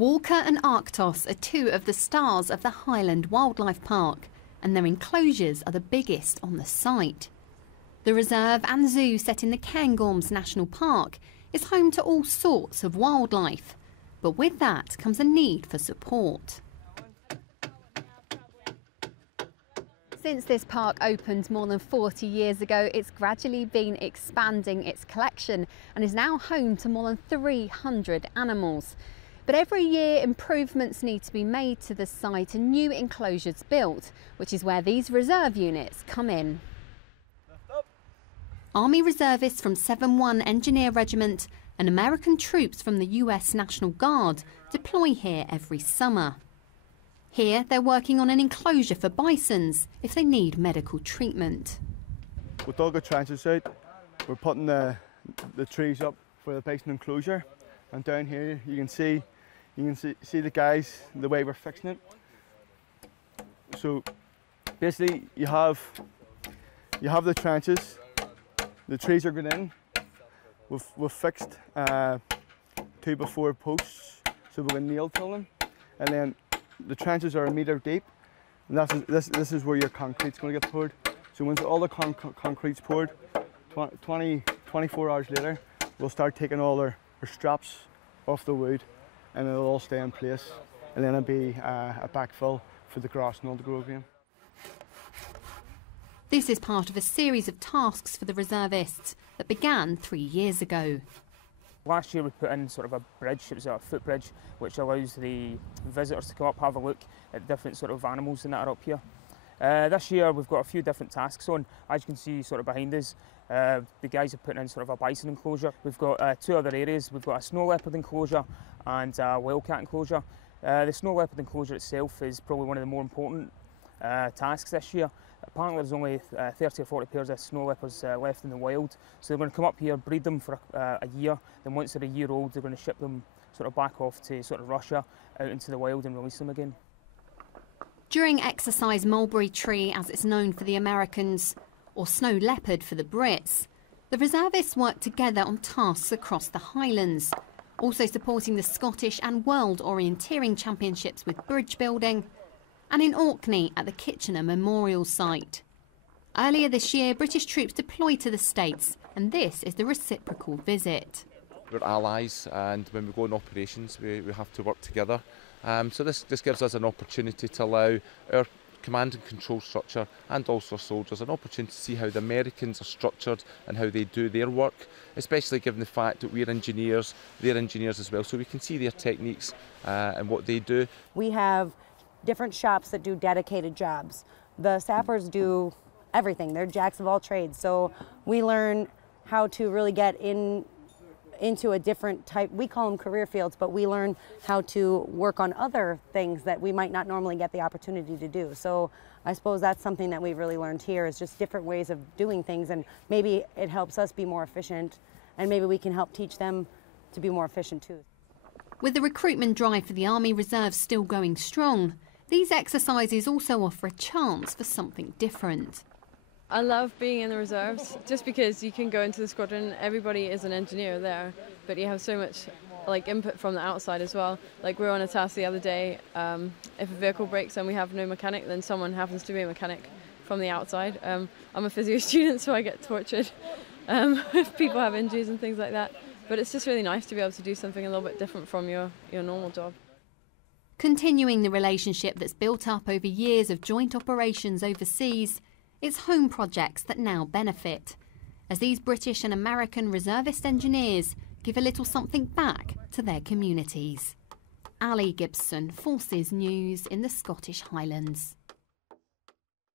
Walker and Arctos are two of the stars of the Highland Wildlife Park, and their enclosures are the biggest on the site. The reserve and zoo set in the Cairngorms National Park is home to all sorts of wildlife, but with that comes a need for support. Since this park opened more than 40 years ago, it's gradually been expanding its collection and is now home to more than 300 animals. But every year improvements need to be made to the site and new enclosures built, which is where these reserve units come in. Army reservists from 7-1 Engineer Regiment and American troops from the US National Guard deploy here every summer. Here they're working on an enclosure for bisons if they need medical treatment. We've dug the trenches out, we're putting the trees up for the bison enclosure, and down here you can see the guys, the way we're fixing it. So basically you have the trenches, the trees are going in, we've fixed 2x4 posts so we can nail till them, and then the trenches are 1 metre deep, and this is where your concrete's going to get poured. So once all the concrete's poured, 24 hours later we'll start taking all our straps off the wood, and it'll all stay in place, and then it'll be a backfill for the grass and all to grow again. This is part of a series of tasks for the reservists that began 3 years ago. Last year we put in sort of a bridge, it was a footbridge, which allows the visitors to come up, have a look at different sort of animals that are up here. This year we've got a few different tasks on. As you can see sort of behind us, the guys are putting in sort of a bison enclosure. We've got 2 other areas. We've got a snow leopard enclosure and a wildcat enclosure. The snow leopard enclosure itself is probably one of the more important tasks this year. Apparently there's only 30 or 40 pairs of snow leopards left in the wild, so they're going to come up here, breed them for a year, then once they're a year old they're going to ship them sort of back off to sort of Russia, out into the wild, and release them again. During exercise Mulberry Tree, as it's known for the Americans, or Snow Leopard for the Brits, the reservists work together on tasks across the Highlands, also supporting the Scottish and World Orienteering Championships with bridge building, and in Orkney at the Kitchener Memorial Site. Earlier this year, British troops deployed to the States, and this is the reciprocal visit. We're allies, and when we go on operations we have to work together. So this gives us an opportunity to allow our command and control structure and also our soldiers an opportunity to see how the Americans are structured and how they do their work, especially given the fact that we're engineers, they're engineers as well, so we can see their techniques and what they do. We have different shops that do dedicated jobs. The sappers do everything. They're jacks of all trades. So we learn how to really get into a different type, we call them career fields, but we learn how to work on other things that we might not normally get the opportunity to do. So I suppose that's something that we've really learned here, is just different ways of doing things, and maybe it helps us be more efficient, and maybe we can help teach them to be more efficient too. With the recruitment drive for the Army Reserve still going strong, these exercises also offer a chance for something different. I love being in the reserves just because you can go into the squadron, everybody is an engineer there, but you have so much input from the outside as well. Like, we were on a task the other day, if a vehicle breaks and we have no mechanic, then someone happens to be a mechanic from the outside. I'm a physio student, so I get tortured if people have injuries and things like that. But it's just really nice to be able to do something a little bit different from your normal job. Continuing the relationship that's built up over years of joint operations overseas, it's home projects that now benefit, as these British and American reservist engineers give a little something back to their communities. Ali Gibson, Forces News in the Scottish Highlands.